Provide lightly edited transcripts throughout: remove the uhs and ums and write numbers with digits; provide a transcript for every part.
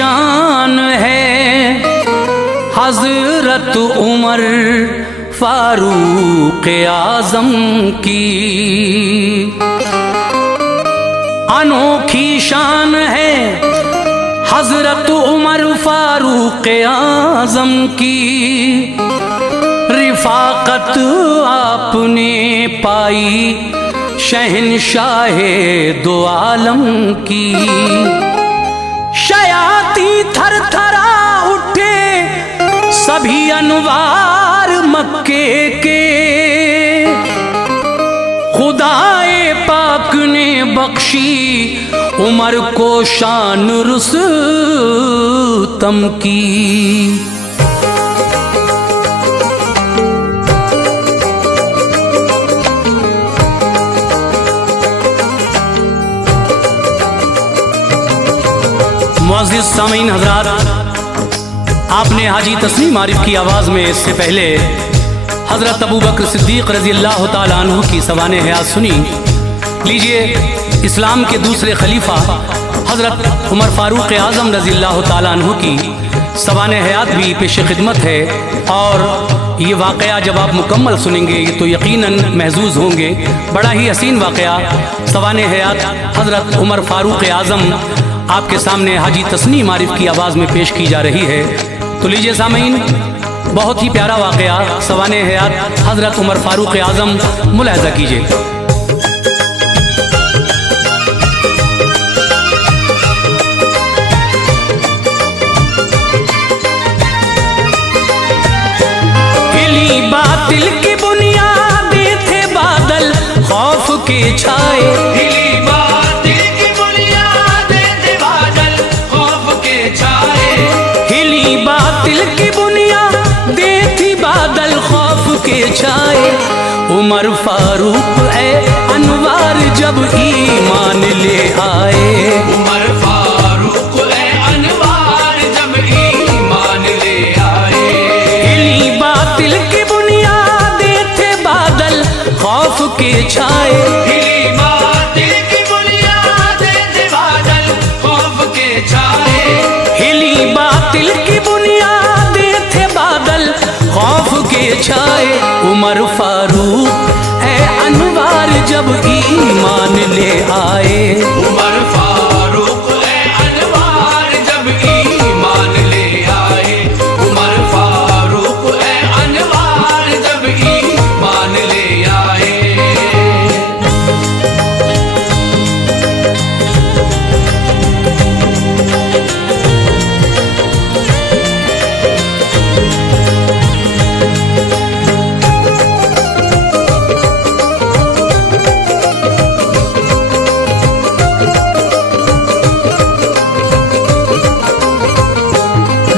शान है हजरत उमर फारूक आजम की। अनोखी शान है हजरत उमर फारूक आजम की। रिफाकत आपने पाई शहंशाहे दो आलम की। शयाती थर थरा उठे सभी अनवार मक्के के। खुदाए पाक ने बख्शी उमर को शान रुस्तम की। मुअज़्ज़िज़ सामीन हज़रात, आपने हाजी तस्लीम आरिफ की आवाज़ में इससे पहले हज़रत अबू बकर सिद्दीक़ रज़ी अल्लाह ताला अन्हु की सवाने हयात सुनी। लीजिए, इस्लाम के दूसरे खलीफा हज़रत उमर फ़ारूक आज़म रज़ी अल्लाह ताला अन्हु की सवाने हयात भी पेश खिदमत है। और ये वाक़या जब आप मुकम्मल सुनेंगे तो यकीनन महज़ूज़ होंगे। बड़ा ही हसीन वाक़या सवाने हयात हज़रत उमर फ़ारूक आज़म आपके सामने हाजी तस्नीम आरिफ की आवाज़ में पेश की जा रही है। तो लीजिए सामीन, बहुत ही प्यारा वाक़या सवाने हयात हज़रत उमर फ़ारूक आज़म मुलाहिज़ा कीजिए। हिली बातिल की बुनियादें थे बादल खौफ के छाए। छाए उमर फारूक अनवार जब ईमान ले आए। उमर फारूक अनवार जब ईमान ले आए। हिली बातिल की बुनियादें थे बादल खौफ के छाए। हिली बातिल की बुनियादें थे बादल खौफ के छाए। हिली बातिल की बुनियादें थे बादल खौफ के छाए। उमर फारूक अनवार जब ईमान ले आए। उमर फारूक अनवार जब ईमान ले आए। उमर फारूक अनवार जब ईमान ले आए।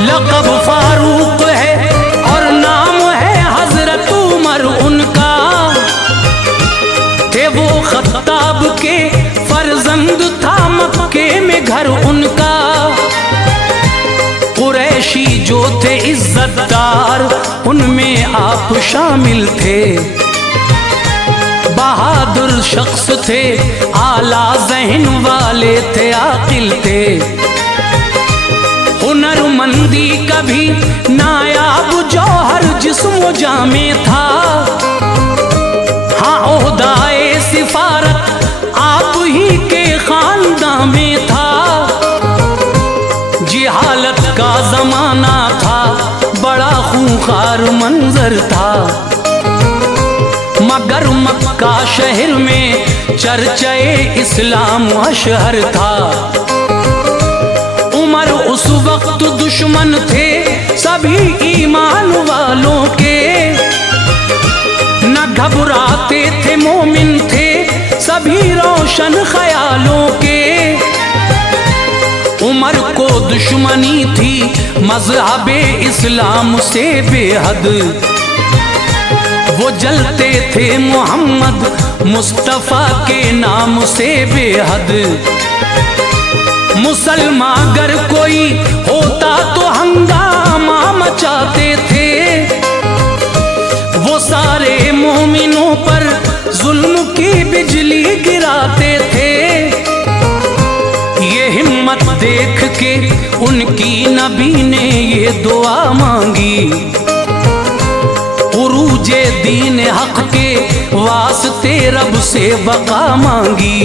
लक़ब फारूक है और नाम है हजरत उमर उनका। थे वो खत्ताब के फर्जंद, था मक्के में घर उनका। कुरैशी जो थे इज्जतदार उनमें आप शामिल थे। बहादुर शख्स थे, आला ज़हन वाले थे, आकिल थे। हुनरमंदी कभी नायाब जौहर जिस्म जामे था। हाँ, ओहदाए सिफारत आप ही के खानदान में था। जिहालत का जमाना था, बड़ा खूंखार मंजर था। मगर मक्का शहर में चर्चाए इस्लाम अशहर था। उमर उस वक्त दुश्मन थे सभी ईमान वालों के। न घबराते थे, मोमिन थे सभी रोशन ख्यालों के। उमर को दुश्मनी थी मज़हबे इस्लाम से बेहद। वो जलते थे मोहम्मद मुस्तफ़ा के नाम से बेहद। मुसलमान अगर कोई होता तो हंगामा मचाते थे। वो सारे मोमिनों पर जुल्म की बिजली गिराते थे। ये हिम्मत देख के उनकी ये दुआ मांगी, उरूजे दीन हक के वास्ते रब से बका मांगी।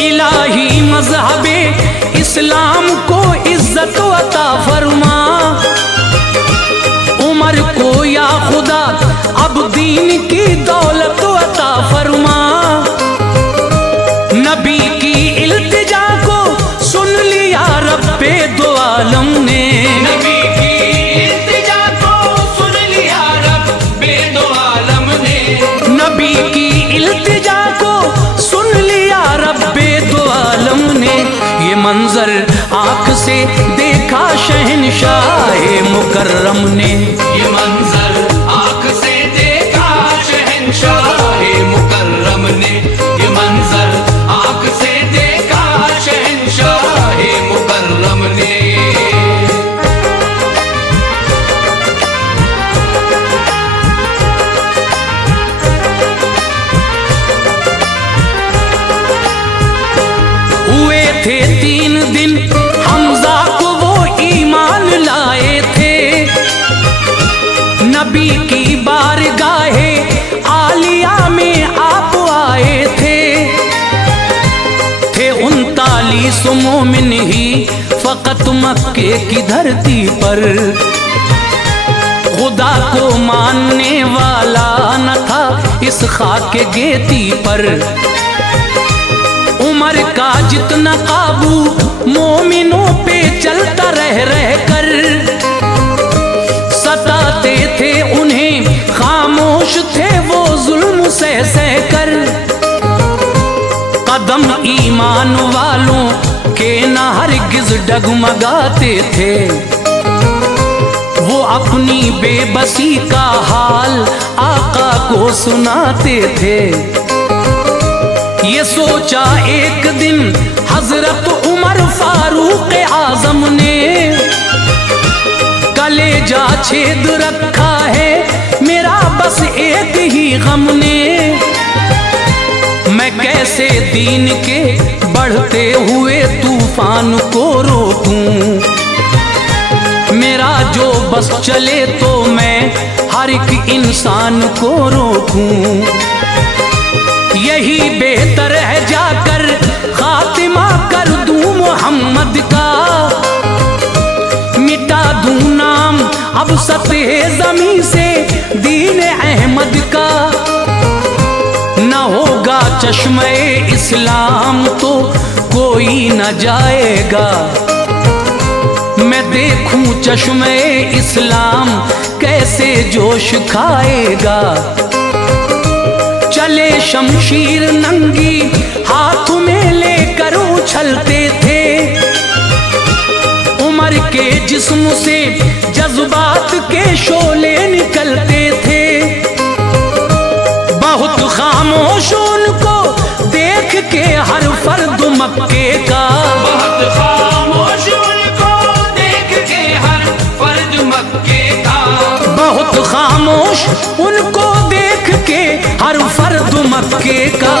इलाही मजहबे इस्लाम को इज्जत अता फरमा, उमर को या खुदा अब दीन की दौलत अता फरमा। नबी की इल्तिजा को सुन लिया रब्बे दो आलम ने, नबी की इल्तिजा को सुन लिया रब्बे दो आलम ने, नबी की इल्तिजा को सुन लिया रब्बे दो आलम ने। ये मंजर आंख से देखा शहंशाहे मुकर्रम ने, ये मंजर आंख से देखा शहंशाहे मुकर्रम ने, ये मंजर आंख से देखा शहंशाहे मुकर्रम ने। हुए थे 3 दिन हमजा को वो ईमान लाए थे, नबी की बारगाहे आलिया में आप आए थे। 39 मोमिन ही फकत मक्के की धरती पर, खुदा को मानने वाला न था इस खाके गेती पर। उमर का जितना काबू मोमिनों पे चलता रह कर, सताते थे उन्हें खामोश थे वो जुल्म सह कर। कदम ईमान वालों के न हरगिज डगमगाते थे, वो अपनी बेबसी का हाल आका को सुनाते थे। ये सोचा एक दिन हजरत उमर फारूक आजम ने, कलेजा छेद रखा है मेरा बस एक ही गम ने। मैं कैसे दीन के बढ़ते हुए तूफान को रोकूं, मेरा जो बस चले तो मैं हर एक इंसान को रोकूं। यही बेहतर है जाकर खातिमा कर दूं मोहम्मद का, मिटा दूं नाम अब सतह ज़मीं से दीन अहमद का। न होगा चश्मे इस्लाम तो कोई न जाएगा, मैं देखूं चश्मे इस्लाम कैसे जोश खाएगा। चले शमशीर नंगी हाथ में लेकर उछलते थे, उमर के जिस्म से जज्बात के शोले निकलते थे। बहुत खामोश उनको देख के हर फर्द मक्के का, बहुत खामोश उनको देख के हर फर्द मक्के का, बहुत खामोश उनको देख के हर फर्द मक्के का।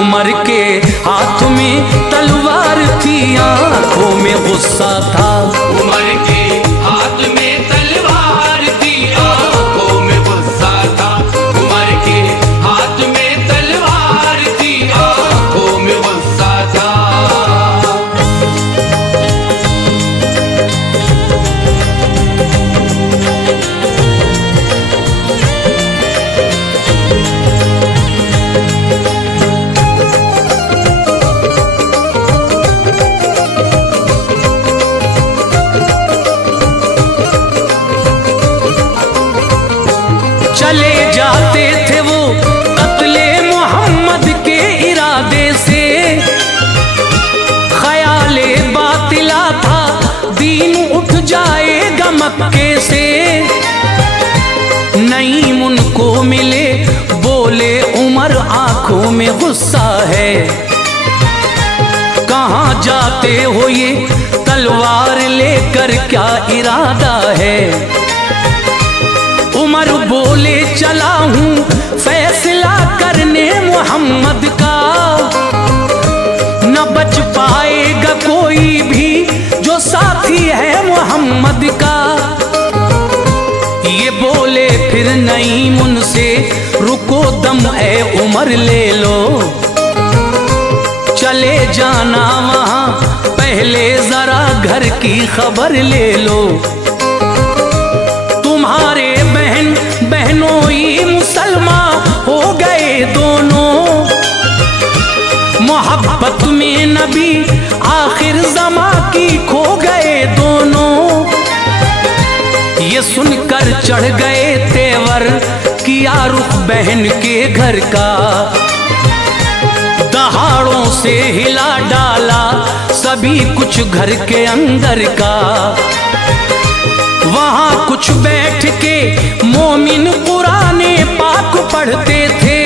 उमर के हाथ में तलवार थी, आंखों में गुस्सा था। उमर के हाथ में तलवार थी, आंखों में गुस्सा था। उमर के हाथ में तलवार थी, आंखों में गुस्सा था। चले जाते थे वो कत्ले मोहम्मद के इरादे से, ख्याले बातिला था दीन उठ जाएगा मक्के से। नईम उनको मिले बोले उमर आंखों में गुस्सा है, कहाँ जाते हो ये तलवार लेकर क्या इरादा है। उमर बोले चला हूँ फैसला करने मोहम्मद का, न बच पाएगा कोई भी जो साथी है मोहम्मद का। ये बोले फिर नहीं मुनसे, रुको दम ए उमर ले लो, चले जाना वहां पहले जरा घर की खबर ले लो। तुम्हारे बहन बहनोई मुसलमान हो गए दोनों, मोहब्बत में नबी आखिर ज़मा की खो गए दोनों। ये सुनकर चढ़ गए तेवर, किया रुख बहन के घर का, दहाड़ों से हिला डाला सभी कुछ घर के अंदर का। वहां कुछ बैठ के मोमिन कुराने पाक पढ़ते थे,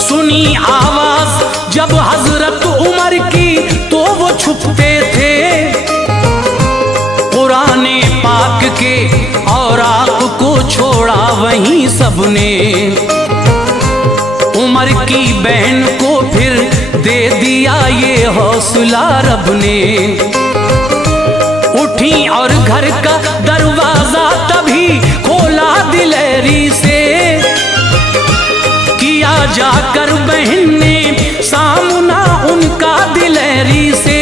सुनी आवाज जब हजरत उमर की तो वो छुपते थे। कुराने पाक के औराक को छोड़ा वहीं सबने, उमर की बहन को फिर दे दिया ये हौसला रब ने। उठी और घर का दरवाजा तभी खोला दिलेरी से, किया जाकर बहन ने सामना उनका दिलेरी से।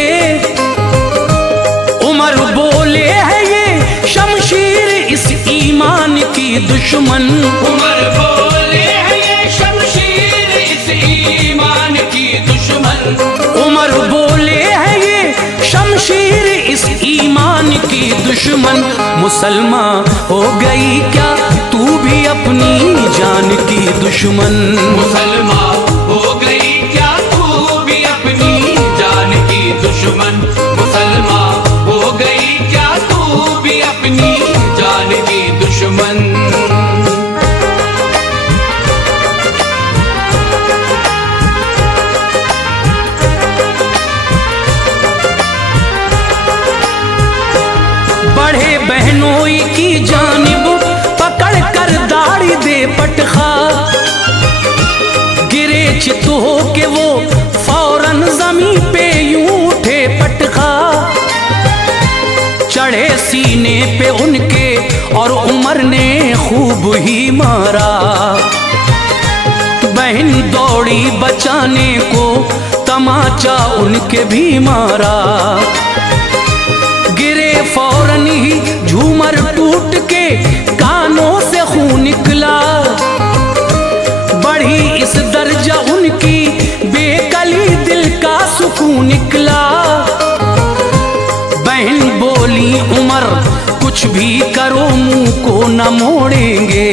उमर बोले है ये शमशीर इस ईमान की दुश्मन, उमर बोले है ये शमशीर इस ईमान की दुश्मन। उमर बोले है ये शमशीर इस ईमान की दुश्मन। मुसलमान हो गई क्या तू भी अपनी जान की दुश्मन, मुसलमान हो गई क्या तू भी अपनी जान की दुश्मन। मुसलमान हो गई क्या तू भी अपनी जान की दुश्मन। बढ़े बहनोई की जानिब पकड़ कर दाढ़ी दे पटखा, गिरे चित हो के वो फौरन जमी पे यूं उठे पटखा। चढ़े सीने पे उनके और उमर ने खूब ही मारा, बहन दौड़ी बचाने को तमाचा उनके भी मारा। गिरे फौरन ही झूमर टूट के कानों से खून निकला, बढ़ी इस दर्जा उनकी बेकली दिल का सुकून निकला। बहन बोली उमर कुछ भी करो मुंह को न मोड़ेंगे,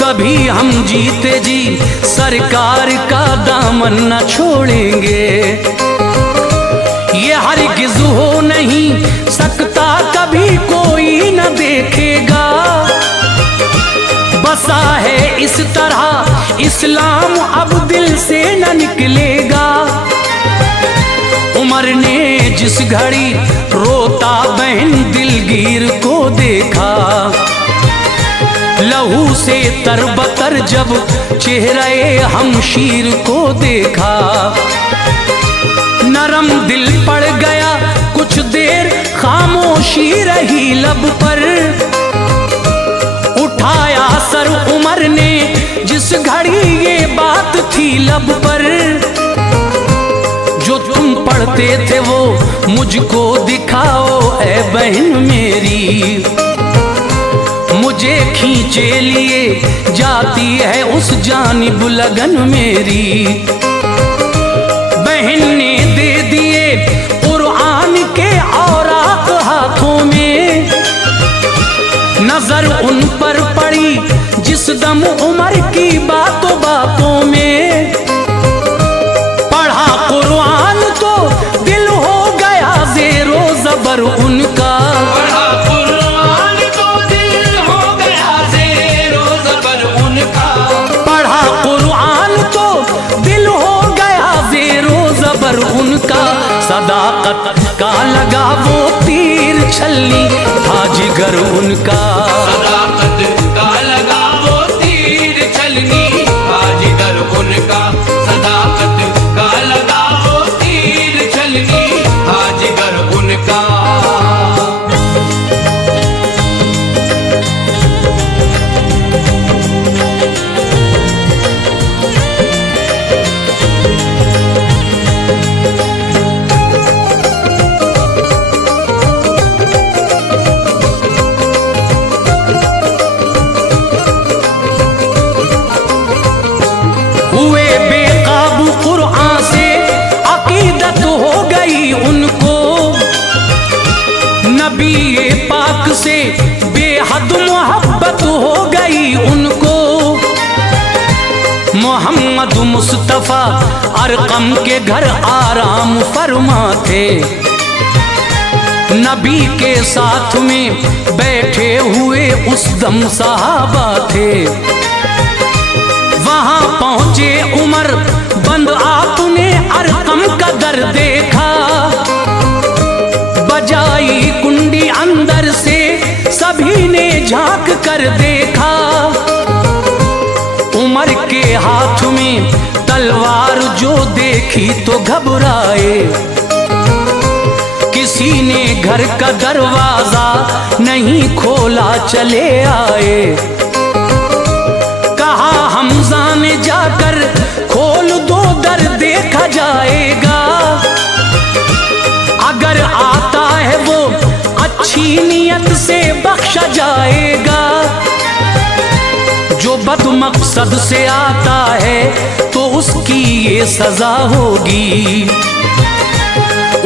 कभी हम जीते जी सरकार का दामन न छोड़ेंगे। ये हरगिज़ हो नहीं सकता कभी कोई न देखेगा, बसा है इस तरह इस्लाम अब दिल से न निकलेगा। उमर ने जिस घड़ी रोता बहन दिलगीर को देखा, लहू से तरबतर जब चेहरे हमशीर को देखा। नरम दिल पड़ गया कुछ देर खामोशी रही लब पर, उठाया सर उमर ने जिस घड़ी ये बात थी लब पर। जो तुम पढ़ते थे वो मुझको दिखाओ ऐ बहन मेरी, मुझे खींचे लिए जाती है उस जानिब लगन मेरी। बहन ने दे दिए कुरान के औराक हाथों में, नजर उन पर पड़ी जिस दम उमर की बातों बातों में। पढ़ा कुरान तो दिल हो गया ज़ेरो ज़बर उनका, पढ़ा कुरान तो दिल हो गया ज़ेरो ज़बर उनका। पढ़ा कुरान तो दिल हो गया ज़ेरो ज़बर उनका। सदाकत का लगा वो तीर छलनी था जिगर उनका, सदाकत का लगा वो तीर छलनी था जिगर उनका। सदाकत का लगा वो तीर छलनी था जिगर उनका। नबी पाक से बेहद मोहब्बत हो गई उनको। मोहम्मद मुस्तफ़ा अरकम के घर आराम फरमा थे। नबी के साथ में बैठे हुए उस दम सहाबा थे। वहां पहुंचे उमर, बंद आपने अरकम का दर देखा। बजाई कुंडी अंदर से सभी ने झांक कर देखा। उमर के हाथ में तलवार जो देखी तो घबराए। किसी ने घर का दरवाजा नहीं खोला, चले आए। कहा हमजा ने जाकर खोल दो दर, देखा जाएगा। अगर आता है वो अच्छी नियत से बख्शा जाएगा। जो बदमकसद से आता है तो उसकी ये सजा होगी।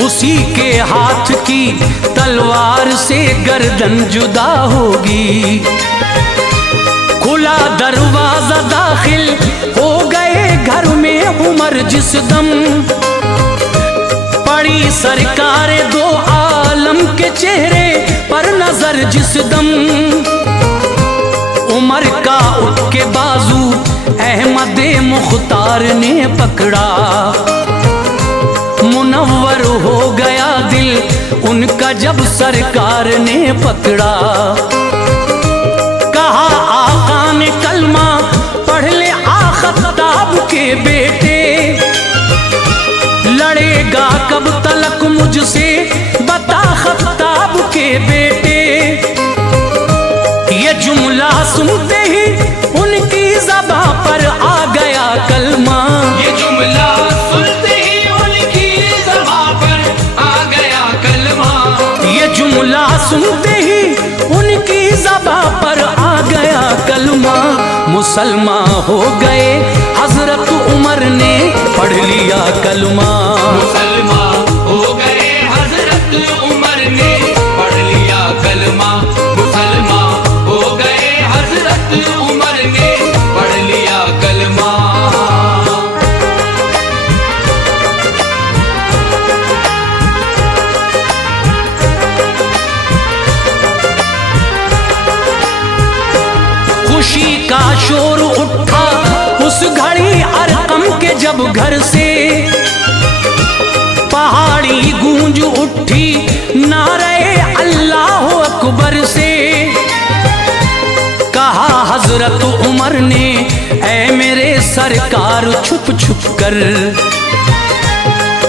उसी के हाथ की तलवार से गर्दन जुदा होगी। खुला दरवाजा, दाखिल हो गए घर में उमर जिस दम। पड़ी सरकार दो आलम के चेहरे पर नजर जिस दम। उमर का उठ के बाजू अहमद मुख्तार ने पकड़ा। मुनव्वर हो गया दिल उनका जब सरकार ने पकड़ा। कहा आका ने कलमा पढ़ ले आखताब के बेटे। लड़ेगा कब तलक मुझसे बता खताब के बेटे। ये जुमला सुनते ही उनकी ज़बां पर आ गया कलमा। ये जुमला सुनते ही उनकी ज़बां पर आ गया कलमा। ये जुमला सुनते ही उनकी ज़बां पर आ गया कलमा। मुसलमान हो गए हजरत उमर ने पढ़ लिया कलमा। मुसलमान हो गए हजरत उमर ने पढ़ लिया कलमा। मुसलमान हो गए हजरत उमर ने पढ़ लिया कलमा। खुशी का शोर उठा उस घड़ी अरकम के जब घर से। पहाड़ी गूंज उठी नारे अल्लाह अकबर से। कहा हजरत उमर ने ऐ मेरे सरकार छुप छुप कर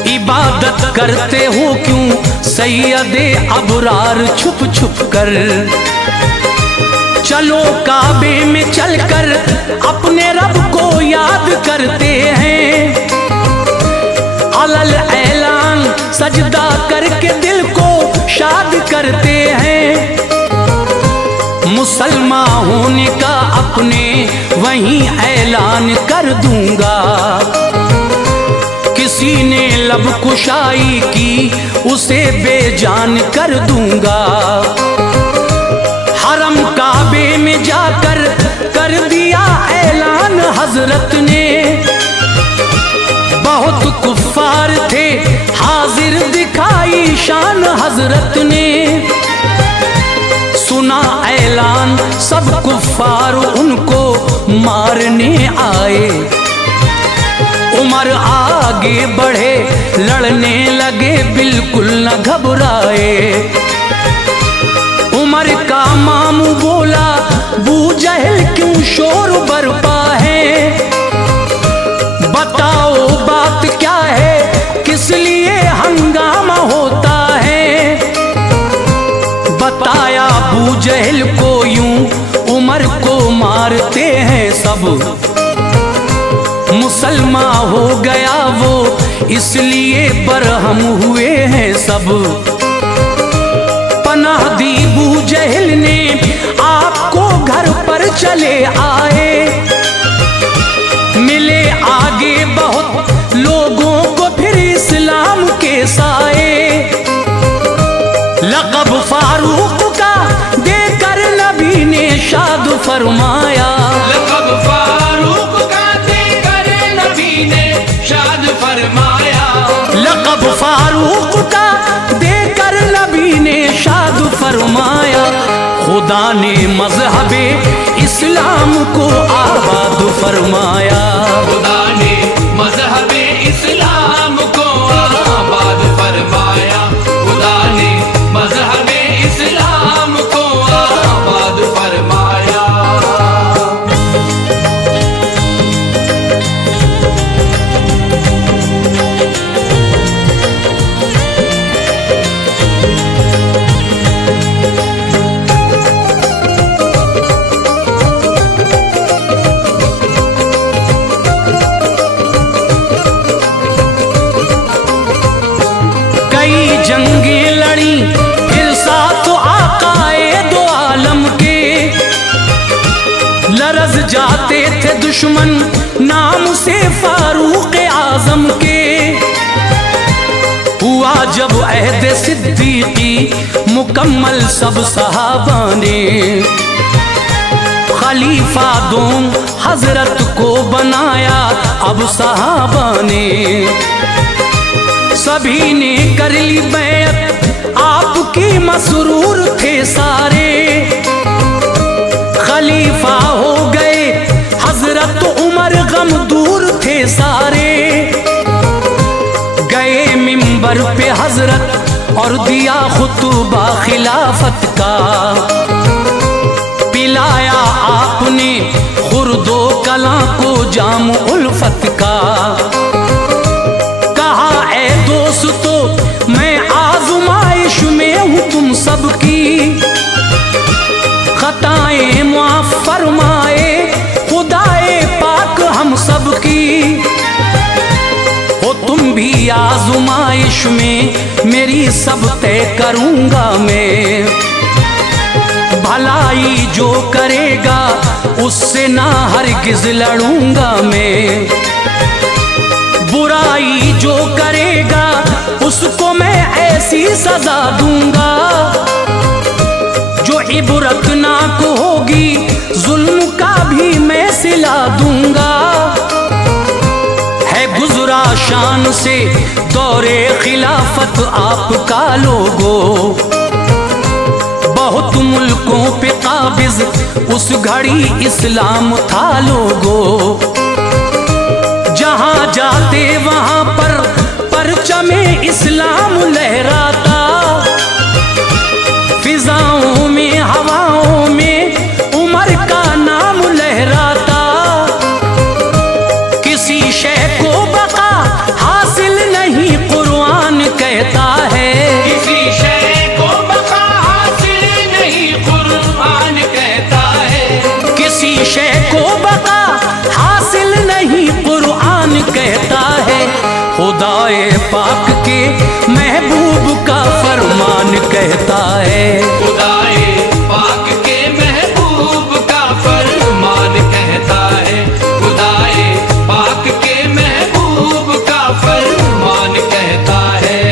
इबादत करते हो क्यों सैयदे अबरार छुप छुप कर। चलो काबे में चलकर अपने रब को याद करते हैं। अलल ऐलान सजदा करके दिल को शाद करते हैं। मुसलमान होने का अपने वहीं ऐलान कर दूंगा। किसी ने लब कुशाई की उसे बेजान कर दूंगा। हरम काबे में जाकर कर दिया ऐलान हजरत ने। बहुत कुफ्फार थे हाजिर दिखाई शान हजरत ने। सुना ऐलान सब कुफ्फार उनको मारने आए। उमर आगे बढ़े लड़ने लगे बिल्कुल न घबराए। उमर का मामू बोला बू जहल क्यों शोर बरपा है। बताओ बात क्या है किस लिए हंगामा होता है। बताया बू जहल को यूं उमर को मारते हैं सब। मुसलमान हो गया वो इसलिए बरहम हुए हैं सब। पनाह दी बू जहल ने आपको घर पर चले आए। मिले आगे बहुत लोगों को फिर इस्लाम के साए। लक़ब फारूक का देकर नबी ने शाद फरमाया। लक़ब फारूक का देकर नबी ने शाद फरमाया। लक़ब फारूक का देकर नबी ने शाद फरमाया। खुदा ने मज़हबे इस्लाम को आबाद फरमाया। खुदा ने मज़हबे इस्लाम को आबाद फरमाया। खुदा ने मज़हबे इस्लाम को आबाद फरमाया। कई जंगें लड़ी फिर साथ आकाए दो आलम के, लरज़ जाते थे दुश्मन नाम से फारूक आज़म के। हुआ जब अहद सिद्दीकी मुकम्मल सब सहाबा ने, खलीफा दोम हजरत को बनाया अब सहाबा ने। सभी ने कर ली बैत आपकी मसरूर थे सारे, खलीफा हो गए हजरत उमर गम दूर थे सारे। गए मिंबर पे हजरत और दिया खुतबा खिलाफत का, पिलाया आपने खुर्दो कला को जाम उल्फत का। दोस्तों मैं आज़माइश में हूँ तुम सबकी, खताएं माफ फरमाए खुदाए पाक हम सबकी। हो तुम भी आज़माइश में मेरी सब तय करूँगा मैं, भलाई जो करेगा उससे ना हरगिज़ लड़ूंगा मैं। बुराई जो करेगा उसको मैं ऐसी सजा दूंगा, जो इबरतनाक होगी जुल्म का भी मैं सिला दूंगा। है गुजरा शान से दौरे खिलाफत आपका लोगो, बहुत मुल्कों पे काबिज उस घड़ी इस्लाम था लोगो। जहाँ जाते वहाँ पर परचमे इस्लाम लहराता, फिजाओं में हवाओं में उमर का नाम लहराता। किसी शय को बका हासिल नहीं कुरान कहता है, किसी शय को बका हासिल नहीं कुरान कहता है। किसी शय को बका हासिल नहीं कुरान कहता है। खुदाए पाक के महबूब का फरमान कहता है। खुदाए पाक के महबूब का फरमान कहता है। खुदाए पाक के महबूब का फरमान कहता है।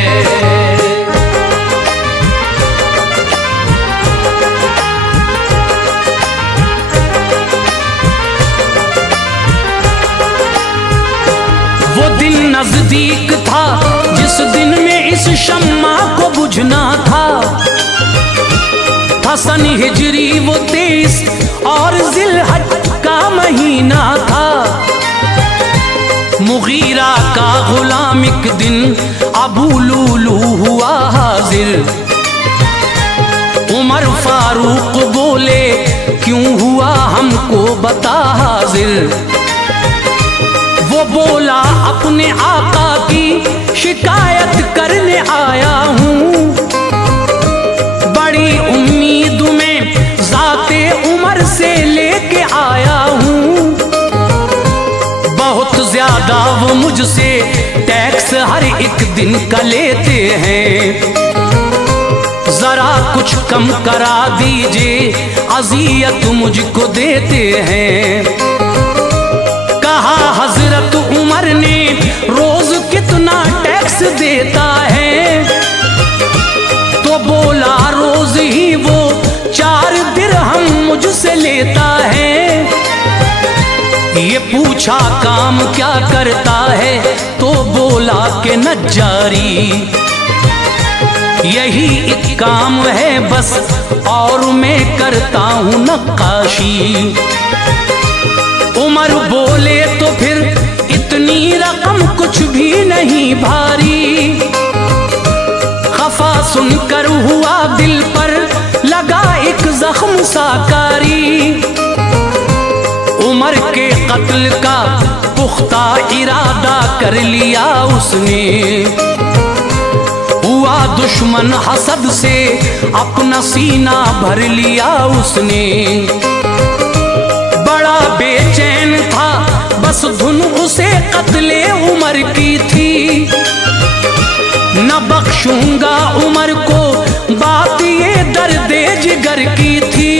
वो दिन नजदीक था जिस दिन में इस शम्मा को बुझना था। सन हिजरी वो 23 और जिलहज का महीना था। मुगीरा का गुलाम एक दिन अबू लूलू हुआ हाजिर। उमर फारूक बोले क्यों हुआ हमको बता हाजिर। वो बोला अपने आका की शिकायत करने आया हूँ। बड़ी उम्मीद में ज़ाते उमर से लेके आया हूँ। बहुत ज्यादा वो मुझसे टैक्स हर एक दिन का लेते हैं। जरा कुछ कम करा दीजिए, अज़ियत मुझको देते हैं। कहा हजरत उमर ने रोज कितना टैक्स देता है। तो बोला पूछा काम क्या करता है, तो बोला कि नज्जारी। यही एक काम है बस, और मैं करता हूँ नक्काशी। उमर बोले तो फिर इतनी रकम कुछ भी नहीं भारी। खफा सुनकर हुआ दिल पर लगा एक जख्म साकारी। उमर के कत्ल का पुख्ता इरादा कर लिया उसने। हुआ दुश्मन हसद से अपना सीना भर लिया उसने। बड़ा बेचैन था बस धुन उसे कत्ले उमर की थी। न बख्शूंगा उमर को, बात ये दर्दे जिगर की थी।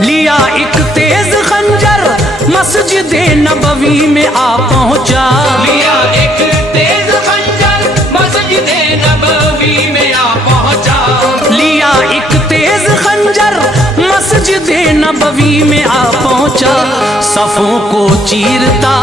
लिया एक तेज खंजर मस्जिदे नबवी में आ पहुंचा। लिया एक तेज खंजर मस्जिदे नबवी में आ पहुंचा। लिया एक तेज खंजर मस्जिदे नबवी में आ पहुंचा। सफों को चीरता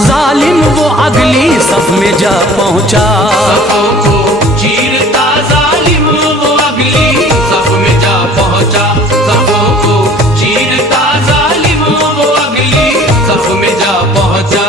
जालिम वो अगली सफ में जा पहुंचा। सफों को चीरता जालिम वो अगली सफ में जा पहुंचा। सफों को चीरता जालिम वो अगली सफ में जा पहुंचा।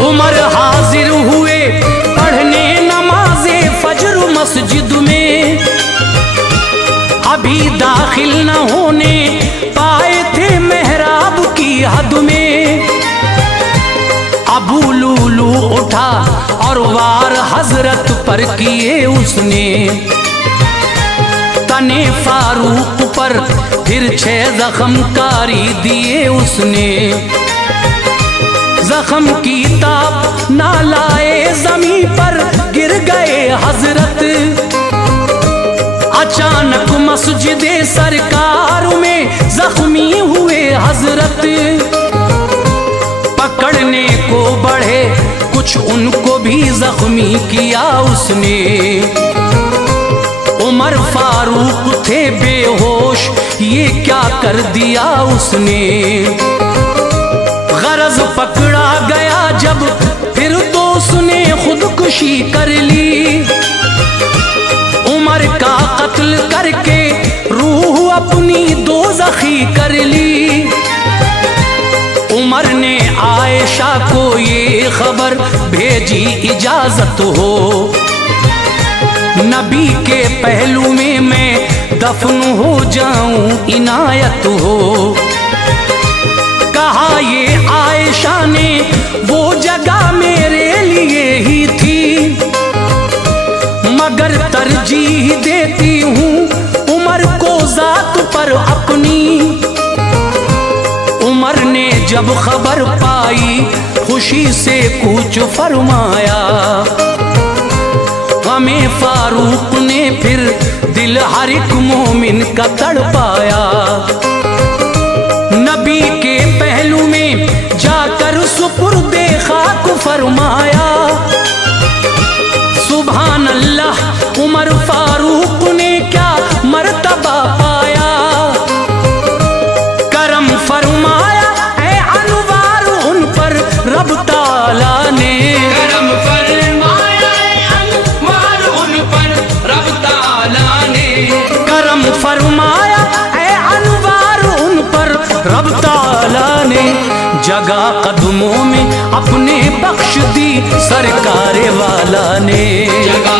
उमर हाजिर हुए पढ़ने नमाज़े फजर मस्जिद में। अभी दाखिल न होने पाए थे मेहराब की हद में। अबू लूलू उठा और वार हजरत पर किए उसने। तने फारूक पर फिर 6 जख्मकारी दिए उसने। जख्म की ताप ना लाए जमीन पर गिर गए हजरत। अचानक मस्जिदे सरकार में जख्मी हुए हजरत। पकड़ने को बढ़े कुछ उनको भी जख्मी किया उसने। उमर फारूक थे बेहोश, ये क्या कर दिया उसने। गरज पकड़ा गया जब फिर तो उसने खुदकुशी कर ली। उमर का कत्ल करके रूह अपनी दोज़खी कर ली। उमर ने आयशा को ये खबर भेजी इजाजत हो। नबी के पहलू में मैं दफन हो जाऊं इनायत हो। कहा ये आयशा ने वो जगह मेरे लिए ही थी, मगर तरजीह देती हूँ उमर को जात पर अपनी। उमर ने जब खबर पाई खुशी से कूच फरमाया। हमें फारूक ने फिर दिल हर एक मोमिन का तड़पाया। नबी के पहलू में जाकर सुपुर्दे खाक फरमाया। सुभान अल्लाह, उमर फारूक ने क्या मर्तबा पाया। करम फरमाया ऐ अनवार उन पर रब ताला ने। करम फरमाया ऐ अनवार उन पर रब ताला ने। करम फरमाया ऐ अनवार उन पर रब ताला ने। जगह कदमों में अपने बख्श दी सरकारे वाला ने। जगह